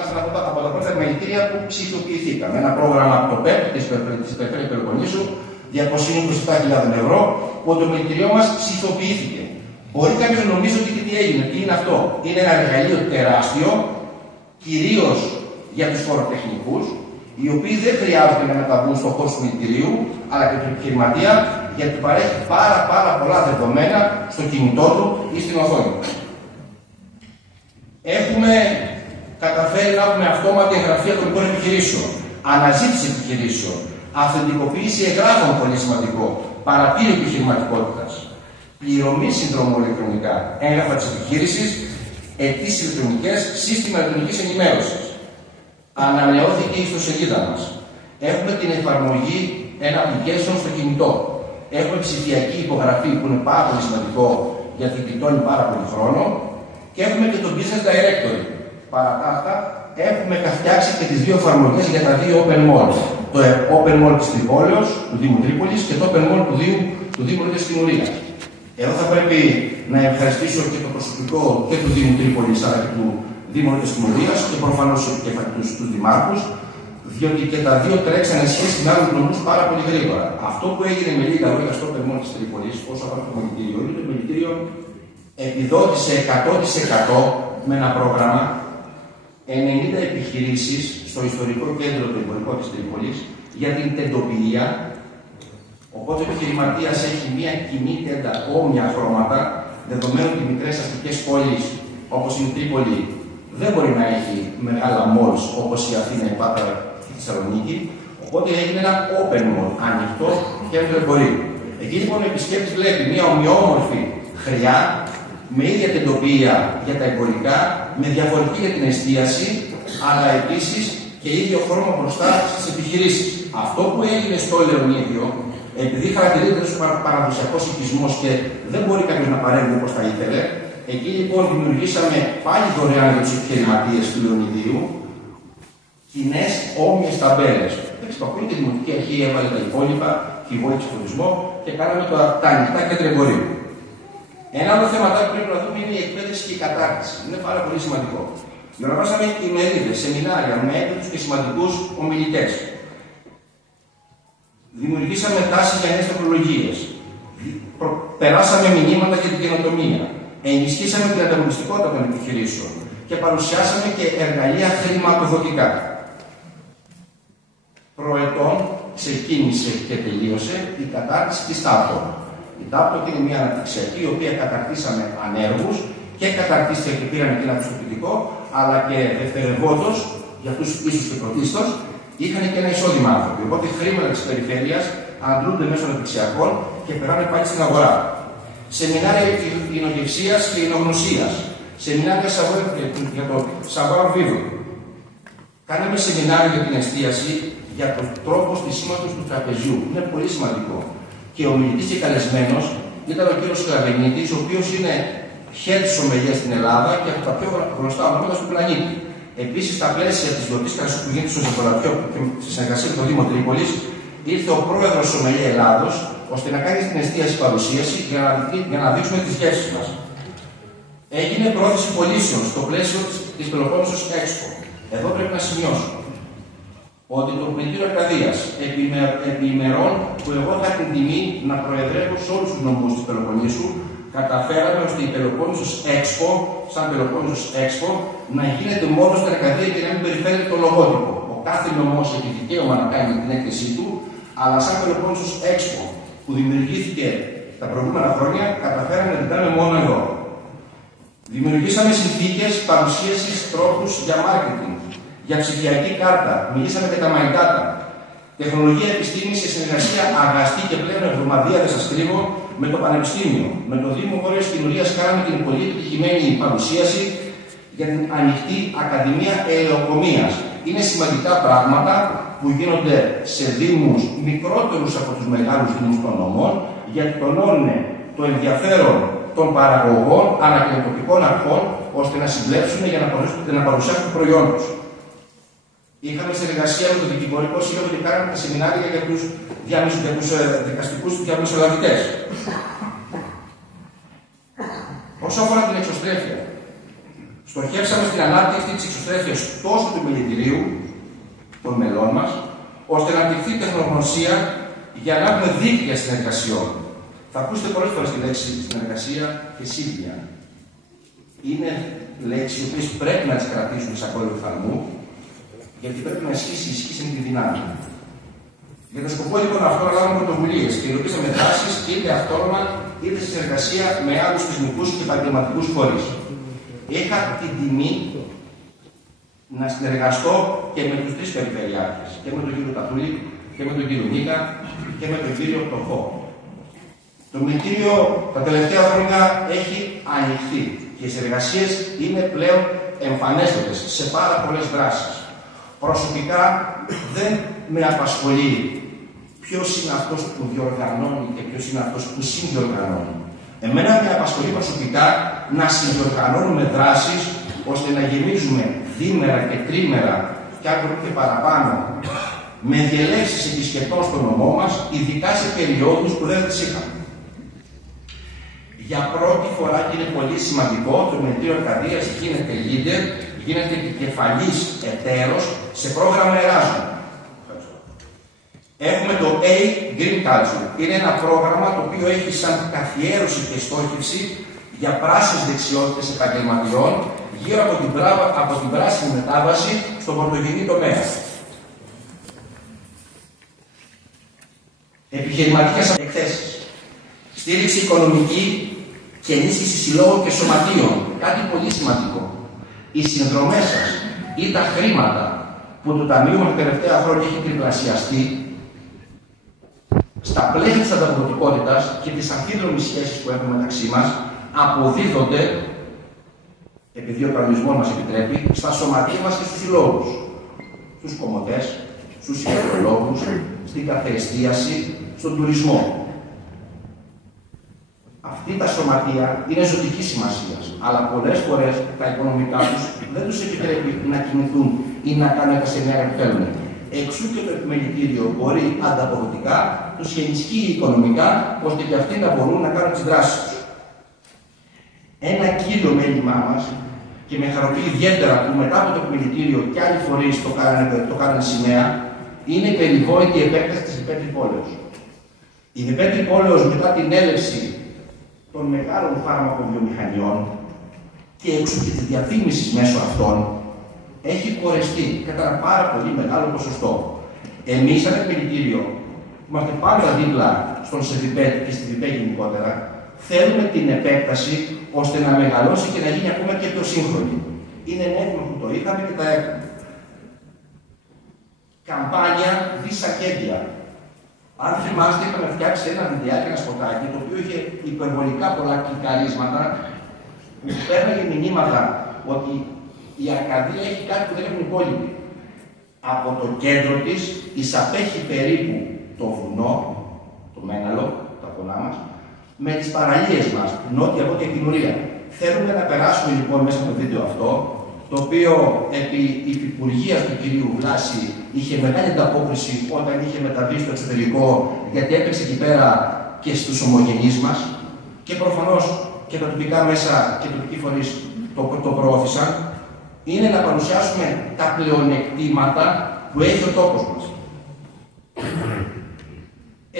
ήμασταν από τα πρώτα επιμελητήρια που ψηφιοποιηθήκαμε. Ένα πρόγραμμα από το ΠΕΠ της Περιφέρειας Πελοποννήσου, 227.000 ευρώ, που το επιμελητήριό μας ψηφιοποιήθηκε. Μπορεί κάποιος να νομίζει ότι τι έγινε, τι είναι αυτό. Είναι ένα εργαλείο τεράστιο, κυρίως για τους φοροτεχνικούς, οι οποίοι δεν χρειάζονται να μεταβούν στον χώρο του επιμελητηρίου, αλλά και τον επιχειρηματία, γιατί παρέχει πάρα πολλά δεδομένα στο κινητό του ή στην οθόνη. Έχουμε καταφέρει να έχουμε αυτόματη εγγραφή ατομικών επιχειρήσεων, αναζήτηση επιχειρήσεων, αυθεντικοποίηση εγγράφων, πολύ σημαντικό, παραπήρη επιχειρηματικότητας, πληρωμή συνδρομού ηλεκτρονικά, έγγραφα της επιχείρησης, αιτήσεις ηλεκτρονικές, σύστημα ηλεκτρονικής ενημέρωσης. Ανανεώθηκε η ιστοσελίδα μας. Έχουμε την εφαρμογή ένα application στο κινητό. Έχουμε ψηφιακή υπογραφή που είναι πάρα πολύ σημαντικό γιατί γλιτώνει πάρα πολύ χρόνο. Και έχουμε και το Business Directory. Παρά τα αυτά, έχουμε φτιάξει και τις δύο εφαρμογές για τα δύο Open Malls. Το Open Mall της Τρυπόλεως, του Δήμου Τρίπολης, και το Open Mall του Δήμου της Κοινωνίας. Εδώ θα πρέπει να ευχαριστήσω και το προσωπικό και του Δήμου Τρίπολης αλλά και του Δήμου της Κοινωνίας και προφανώς και τους δημάρχους, διότι και τα δύο τρέξανε σχέση με άλλους νομούς πάρα πολύ γρήγορα. Αυτό που έγινε με λίγα λόγια στο Open Mall της Τρίπολης, όσο αφορά το πολιτήριο, είναι το πολιτήριο επιδότησε 100% με ένα πρόγραμμα 90 επιχειρήσεις στο ιστορικό κέντρο του εμπορικού της Τρίπολης για την τεντοποιία. Οπότε ο επιχειρηματίας έχει μια κοινή τέντα όμοια χρώματα, δεδομένου ότι οι μικρές αστικές πόλεις όπως είναι η Τρίπολη δεν μπορεί να έχει μεγάλα malls όπως η Αθήνα, η Πάτρα και η Θεσσαλονίκη. Οπότε έγινε ένα open mall, ανοιχτό κέντρο εμπορίου. Εκεί λοιπόν ο επισκέπτης βλέπει μια ομοιόμορφη χρειά με ίδια τεντοποιία για τα εμπορικά, με διαφορετική για την εστίαση, αλλά επίσης και ίδιο χρώμα μπροστά στις επιχειρήσεις. Αυτό που έγινε στο Λεωνίδιο, επειδή χαρακτηρίζεται ως παραδοσιακός οικισμός και δεν μπορεί κάποιος να παρέμβει όπως θα ήθελε, εκεί λοιπόν δημιουργήσαμε πάλι δωρεάν για τους επιχειρηματίες του Λεωνιδίου κοινές όμοιες ταμπέλες. Εξυπακούει και η Δημοτική Αρχή έβαλε τα υπόλοιπα και η βοήθεια στον τουρισμό και κάναμε τα ανοιχτά κέντρα εμπορίου. Ένα άλλο θέμα που πρέπει να δούμε είναι η εκπαίδευση και η κατάρτιση. Είναι πάρα πολύ σημαντικό. Διοργανώσαμε ημερίδες, σεμινάρια με έμπειρους και σημαντικούς ομιλητές. Δημιουργήσαμε τάσεις για νέες τεχνολογίες. Περάσαμε μηνύματα για την καινοτομία. Ενισχύσαμε την ανταγωνιστικότητα των επιχειρήσεων και παρουσιάσαμε και εργαλεία χρηματοδοτικά. Προετών ξεκίνησε και τελείωσε η κατάρτιση της ΤΑΠΤΟ. Η ΤΑΠΤΟ είναι μια αναπτυξιακή, η οποία καταρτήσαμε ανέργους και καταρτίστηκε και πήραν και ένα πιστοποιητικό, αλλά και δευτερευόντως, για αυτούς ίσως και πρωτίστως, είχαν και ένα εισόδημα άνθρωποι. Οπότε χρήματα της περιφέρειας αντλούνται μέσω αναπτυξιακών και περνάνε πάλι στην αγορά. Σεμινάρια εινογευσίας και εινογνωσίας. Σεμινάρια για το savoir vivre. Κάναμε σεμινάρια για την εστίαση για τον τρόπο στισίματος του τραπεζιού. Είναι πολύ σημαντικό. Και ο μιλητής και καλεσμένος ήταν ο κύριος Σκλαβενίτης, ο οποίος είναι head sommelier στην Ελλάδα και από τα πιο γνωστά ονόματα του πλανήτη. Επίσης, στα πλαίσια της γιορτής Κρασιού που γίνεται στο Ζευγαριό και στη συνεργασία με το Δήμο Τρίπολης, ήρθε ο πρόεδρος Sommelier Ελλάδος, ώστε να κάνει στην εστίαση παρουσίαση για να δείξουμε τις γεύσεις μας. Έγινε πρόθεση πωλήσεων στο πλαίσιο της Πελοπόννησος Expo. Εδώ πρέπει να σημειώσω ότι το Πλητήριο Αρκαδίας επί ημερών που εγώ είχα την τιμή να προεδρεύω σε όλους τους νομούς της Πελοποννήσου, καταφέραμε ώστε η Πελοπόννησος Expo, σαν Πελοπόννησος Expo, να γίνεται μόνο στην Αρκαδία και να μην περιφέρει το λογότυπο. Ο κάθε νομός έχει δικαίωμα να κάνει την έκθεσή του, αλλά σαν Πελοπόννησος Expo που δημιουργήθηκε τα προηγούμενα χρόνια, καταφέραμε να την κάνουμε μόνο εδώ. Δημιουργήσαμε συνθήκες παρουσίασης, τρόπους για marketing, για ψηφιακή κάρτα, μιλήσαμε για τα μαϊκάτα. Τεχνολογία επιστήμη σε συνεργασία αγαστή και πλέον εβδομαδία, δεν σας κρύβω, με το Πανεπιστήμιο. Με το Δήμο Βόρειας Κοινωνίας κάναμε την πολύ επιτυχημένη παρουσίαση για την ανοιχτή Ακαδημία Ελαιοκομείας. Είναι σημαντικά πράγματα που γίνονται σε δήμους μικρότερους από τους μεγάλους δήμους των νομών, γιατί τονώνουν το ενδιαφέρον των παραγωγών αλλά και των τοπικών αρχών, ώστε να συμπλέψουν για να παρουσιάσουν το προϊόν τους. Είχαμε συνεργασία με το Δικηγορικό Σύλλογο και κάναμε τα σεμινάρια για τους δικαστικούς διαμεσολαβητές. Όσο αφορά την εξωστρέφεια, Στοχεύσαμε στην ανάπτυξη της εξωστρέφειας τόσο του επιμελητηρίου των μελών μας, ώστε να αναπτυχθεί τεχνογνωσία για να έχουμε δίκτυα συνεργασιών. Θα ακούσετε πολλές φορές τη λέξη συνεργασία και σύμπνοια. Είναι λέξεις οι οποίες πρέπει να τις κρατήσουμε σαν κόλλο εφαρμού, γιατί πρέπει να ισχύσει με τη δυνάμει. Για τον σκοπό λοιπόν αυτό να λάβουμε πρωτοβουλίες και υλοποιήσαμε δράσεις είτε αυτόνομα είτε σε συνεργασία με άλλους θεσμικούς και επαγγελματικούς φορείς. Είχα την τιμή να συνεργαστώ και με τους τρεις περιφερειάρχες, και με τον κύριο Τατούλη, και με τον κύριο Νίκα, και με τον κύριο Πτωχό. Το Μητήριο τα τελευταία χρόνια έχει ανοιχθεί και οι συνεργασίες είναι πλέον εμφανέστατες σε πάρα πολλές δράσεις. Προσωπικά δεν με απασχολεί ποιος είναι αυτός που διοργανώνει και ποιος είναι αυτός που συνδιοργανώνει. Εμένα με απασχολεί προσωπικά να συνδιοργανώνουμε δράσεις ώστε να γεμίζουμε δίμερα και τρίμερα και αν και παραπάνω με διελεύσεις επισκεπτών στο νομό μας, ειδικά σε περιόδους που δεν τις είχαμε. Για πρώτη φορά, και είναι πολύ σημαντικό, το Μητήριο Αρκαδίας γίνεται leader, γίνεται επικεφαλής εταίρος σε πρόγραμμα Εράσμου. Έχουμε το A Green Culture. Είναι ένα πρόγραμμα το οποίο έχει σαν καθιέρωση και στόχευση για πράσινες δεξιότητες επαγγελματιών γύρω από την πράσινη μετάβαση στον πρωτογενή τομέα. Επιχειρηματικές εκθέσεις. Στήριξη οικονομική και ενίσχυση συλλόγων και σωματείων. Κάτι πολύ σημαντικό. Οι συνδρομές σας ή τα χρήματα που το Ταμείο τα τελευταία χρόνια έχει τριπλασιαστεί, στα πλαίσια της ανταποδοτικότητας και της αμφίδρομης σχέσης που έχουμε μεταξύ μας, αποδίδονται, επειδή ο κανονισμός μας επιτρέπει, στα σωματεία μας και στους συλλόγους. Στους κομμωτές, στους ιατρολόγους, στην καθεεστίαση, στον τουρισμό. Αυτή τα σωματεία είναι ζωτικής σημασίας, αλλά πολλές φορές τα οικονομικά τους δεν τους επιτρέπει να κινηθούν ή να κάνουν τα σεμινάρια που θέλουν. Εξού και το επιμελητήριο μπορεί ανταποδοτικά, τους ενισχύει οικονομικά, ώστε και αυτοί να μπορούν να κάνουν τις δράσεις τους. Ένα κύριο μέλημά μας, και με χαροποιεί ιδιαίτερα που μετά από το επιμελητήριο και άλλοι φορείς το κάνανε σημαία, είναι η περιβόητη επέκταση της Πέτρη Πόλεως. Η Πέτρη Πόλεως, μετά την έλευση των μεγάλων φάρμακοβιομηχανιών και εξού και τη διαφήμιση μέσω αυτών, έχει κορεστεί κατά ένα πάρα πολύ μεγάλο ποσοστό. Εμείς, σαν επιμελητήριο, που είμαστε πάντα δίπλα στον ΣΕΒΙΠΕΤ και στη ΒΙΠΕ γενικότερα, θέλουμε την επέκταση ώστε να μεγαλώσει και να γίνει ακόμα και πιο σύγχρονη. Είναι έτοιμο που το είχαμε και τα έχουμε. Καμπάνια δισακέντια. Αν θυμάστε, είχαμε φτιάξει ένα βιντεάκι, ένα σποτάκι, το οποίο είχε υπερβολικά πολλά κλικαρίσματα, που παίρναγε μηνύματα ότι η Αρκαδία έχει κάτι που δεν έχουν οι υπόλοιποι. Από το κέντρο της εισαπέχει περίπου το βουνό, το Μέγαλο, τα πολλά μας, με τις παραλίες μας, νότια από την Κινουρία. Θέλουμε να περάσουμε λοιπόν μέσα από το βίντεο αυτό, το οποίο επί υφυπουργείας του κυρίου Βλάση είχε μεγάλη ανταπόκριση όταν είχε μεταβεί στο εξωτερικό, γιατί έπαιξε εκεί πέρα και στους ομογενείς μας και προφανώς και τα τοπικά μέσα και οι τοπικοί φορείς το προώθησαν, είναι να παρουσιάσουμε τα πλεονεκτήματα που έχει ο τόπος μας.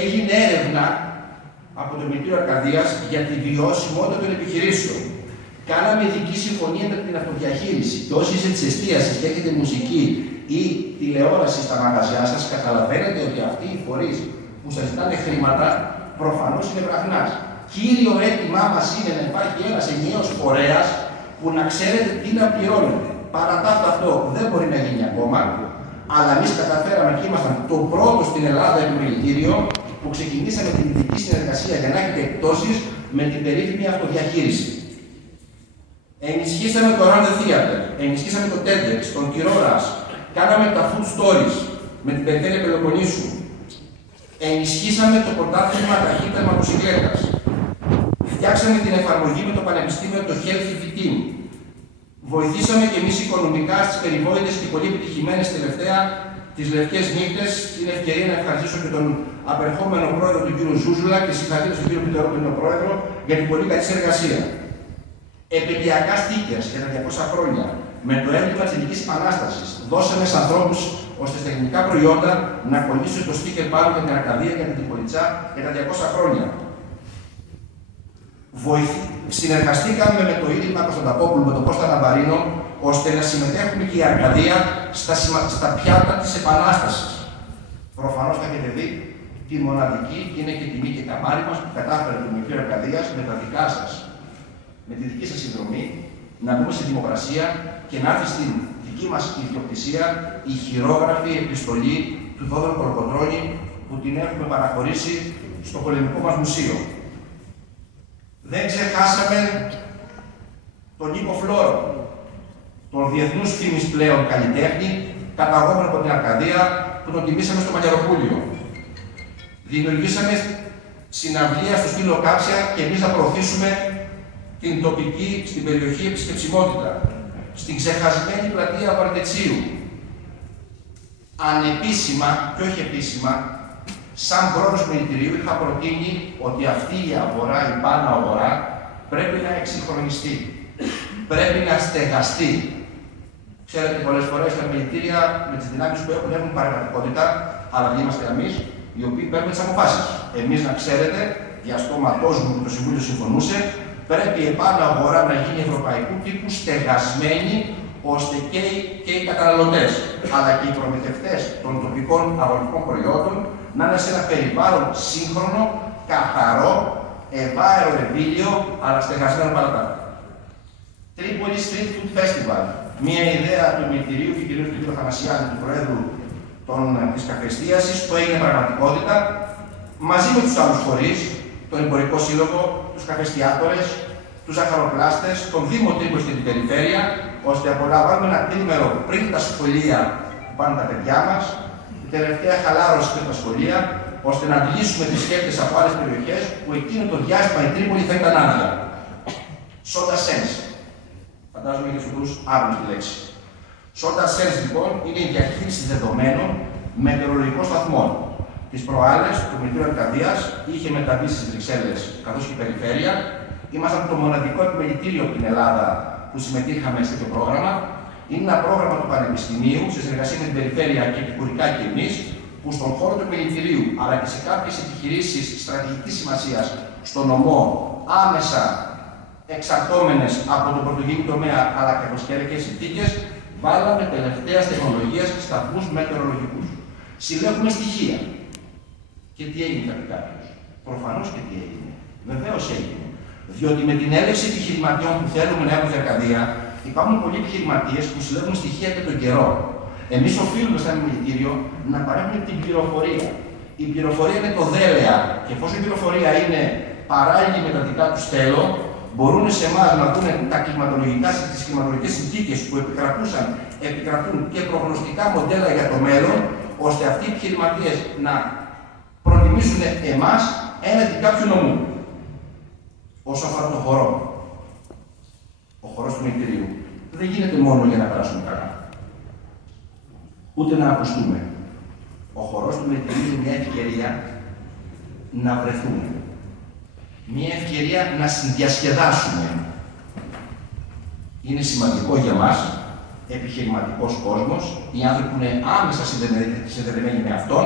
Έγινε έρευνα από το Μητήριο Αρκαδίας για τη βιωσιμότητα των επιχειρήσεων. Κάναμε ειδική συμφωνία με την αυτοδιαχείριση και όσοι είστε της εστίασης και έχετε μουσική ή τηλεόραση στα μαγαζιά σας, καταλαβαίνετε ότι αυτοί οι φορείς που σας ζητάνε χρήματα προφανώς είναι βραχνάς. Κύριο αίτημά μας είναι να υπάρχει ένας ενιαίος φορέας που να ξέρετε τι να πληρώνετε. Παρά αυτό δεν μπορεί να γίνει ακόμα, αλλά εμείς καταφέραμε και ήμασταν το πρώτο στην Ελλάδα επιμελητήριο που ξεκινήσαμε την ειδική συνεργασία για να έχετε εκπτώσεις με την περίφημη αυτοδιαχείριση. Ενισχύσαμε το Run the Theater, ενισχύσαμε το TEDx, τον Κυρώρας, κάναμε τα Food Stories με την περιφέρεια Πελοποννήσου. Ενισχύσαμε το πρωτάθλημα ταχύτητα μοτοσυκλέτας. Φτιάξαμε την εφαρμογή με το Πανεπιστήμιο το Healthy Team. Βοηθήσαμε και εμείς οικονομικά στις περιβόητες και πολύ επιτυχημένες τελευταία τις Λευκές Νύχτες. Την ευκαιρία να ευχαριστήσω και τον απερχόμενο πρόεδρο του κ. Ζούζουλα και συγχαρητήρια στον κ. Πιτερό, που είναι ο πρόεδρο, για την πολύ καλή συνεργασία. Επαιτειακά στίκερς για τα 200 χρόνια. Με το έμβλημα της Ελληνικής Επανάστασης δώσαμε σε ανθρώπους ώστε στα ελληνικά προϊόντα να κολλήσουν το στίκερ πάνω για την Αρκαδία και την Τριπολιτσά για τα 200 χρόνια. Συνεργαστήκαμε με το Ίδρυμα Κωνσταντακόπουλου, με τον Κώστα Ναμπαρίνο, ώστε να συμμετέχουμε και η Αρκαδία στα πιάτα της Επανάστασης. Προφανώς θα έχετε δει τη μοναδική, είναι και τιμή και καμάρι μας που κατάφερε το Μητρείο Αρκαδίας με τα δικά σας, με τη δική σας συνδρομή, να μπούμε στη δημοκρασία και να έρθει στην δική μας ιδιοκτησία η χειρόγραφη επιστολή του Θόδωρου Κολοκοτρώνη που την έχουμε παραχωρήσει στο πολεμικό μας μουσείο. Δεν ξεχάσαμε τον Νίκο Φλόρο, τον διεθνούς φήμης πλέον καλλιτέχνη, καταγόμενο από την Αρκαδία, που τον τιμήσαμε στο Μαγιαροπούλιο. Δημιουργήσαμε συναυλία στο Στήλο Κάψια και εμείς να προωθήσουμε την τοπική στην περιοχή επισκεψιμότητα, στην ξεχασμένη πλατεία Βαρτετσίου. Ανεπίσημα και όχι επίσημα, σαν πρόεδρος του Μελιτηρίου είχα προτείνει ότι αυτή η αγορά, η πάνω αγορά, πρέπει να εξυγχρονιστεί. Πρέπει να στεγαστεί. Ξέρετε, πολλές φορές τα μελιτήρια με τις δυνάμεις που έχουν παρεμβατικότητα, αλλά δεν είμαστε εμείς οι οποίοι παίρνουν τις αποφάσεις. Εμείς, να ξέρετε, για στόματός μου που το Συμβούλιο συμφωνούσε, πρέπει η επάνω αγορά να γίνει ευρωπαϊκού τύπου στεγασμένη, ώστε και οι καταναλωτές, αλλά και οι προμηθευτές των τοπικών αγροτικών προϊόντων να είναι σε ένα περιβάλλον σύγχρονο, καθαρό, ευάερο εμβύλιο, αλλά στεγασμένο παραπάνω. Tripoli Street Food Festival. Μια ιδέα του Μητηρίου και κυρίως του κ. Θανασιάδη, του Προέδρου της Καφεστίασης, που έγινε πραγματικότητα μαζί με τους άλλους φορείς, τον Εμπορικό Σύλλογο, τους καφεστιάτορες, τους ζαχαροπλάστες, τον Δήμο Τρίπολης και την Περιφέρεια, ώστε να απολαμβάνουμε ένα τρίμερο πριν τα σχολεία που πάνε τα παιδιά μας, η τελευταία χαλάρωση πριν τα σχολεία, ώστε να αντιλήσουμε τις σκέπτες από άλλες περιοχές που εκείνο το διάστημα η Τρίπολη θα ήταν άδεια. Soda Sense. Φαντάζομαι για τους οποίους άγνωστη λέξη. Soda Sense λοιπόν είναι η διαχείριση δεδομένων μετεωρολογικών σταθμών. Τις προάλλες, το Μητρείο Αρκαδίας είχε μεταβεί στις Βρυξέλλες καθώς και η Περιφέρεια. Ήμασταν το μοναδικό επιμελητήριο από την Ελλάδα που συμμετείχαμε σε τέτοιο πρόγραμμα. Είναι ένα πρόγραμμα του Πανεπιστημίου, σε συνεργασία με την Περιφέρεια και επικουρικά και εμείς, που στον χώρο του επιμελητηρίου αλλά και σε κάποιες επιχειρήσεις στρατηγικής σημασίας στον νομό, άμεσα εξαρτώμενες από τον πρωτογενή τομέα αλλά και από τις καιρικές συνθήκες, βάλαμε τελευταίας τεχνολογίας σταθμούς μετεωρολογικούς. Συλλέγουμε στοιχεία. Και τι έγινε, θα πει κάποιος. Προφανώς και τι έγινε. Βεβαίως έγινε. Διότι με την έλευση επιχειρηματιών που θέλουμε να έχουμε στην Αρκαδία, υπάρχουν πολλοί επιχειρηματίες που συλλέγουν στοιχεία για τον καιρό. Εμείς οφείλουμε, σαν Μελιτήριο, να παρέχουμε την πληροφορία. Η πληροφορία είναι το δέλεα. Και εφόσον η πληροφορία είναι παράλληλη με τα δικά τους θέλω, μπορούν σε εμάς να δουν τις κλιματολογικές συνθήκες που επικρατούν και προγνωστικά μοντέλα για το μέλλον, ώστε αυτοί οι επιχειρηματίες να προτιμήσουν εμάς έναντι κάποιου νομού. Όσο αφορά τον χορό, ο χορός του Μελιτηρίου δεν γίνεται μόνο για να περάσουμε καλά, ούτε να ακουστούμε. Ο χορός του Μελιτηρίου είναι μια ευκαιρία να βρεθούμε. Μια ευκαιρία να συνδιασκεδάσουμε. Είναι σημαντικό για μας, επιχειρηματικός κόσμος, οι άνθρωποι που είναι άμεσα συνδεδεμένοι με αυτόν,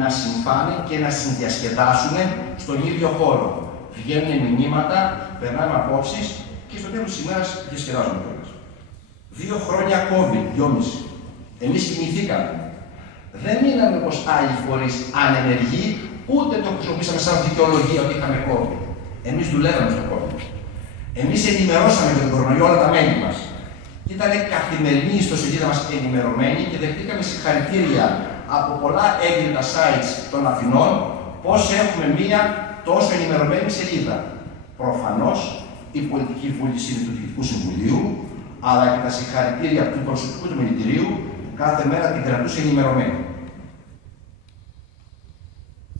να συμφάνε και να συνδιασκεδάσουν στον ίδιο χώρο. Βγαίνουν μηνύματα, περνάμε απόψεις και στο τέλος της ημέρας διασκεδάζουμε κιόλας. 2 χρόνια COVID, 2,5. Εμείς κινηθήκαμε. Δεν μείναμε όπως άλλοι φορείς ανενεργοί, ούτε το χρησιμοποιήσαμε σαν δικαιολογία ότι είχαμε COVID. Εμείς δουλεύαμε στο COVID. Εμείς ενημερώσαμε για τον κορονοϊό όλα τα μέλη μας. Και ήταν καθημερινή η ιστοσελίδα μας ενημερωμένη και δεχτήκαμε συγχαρητήρια από πολλά έγκριτα sites των Αθηνών πώς έχουμε μία τόσο ενημερωμένη σελίδα. Προφανώς η πολιτική βούληση του Διοικητικού Συμβουλίου, αλλά και τα συγχαρητήρια του προσωπικού του Μελιτηρίου κάθε μέρα την κρατούσε ενημερωμένη.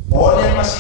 Όλοι μας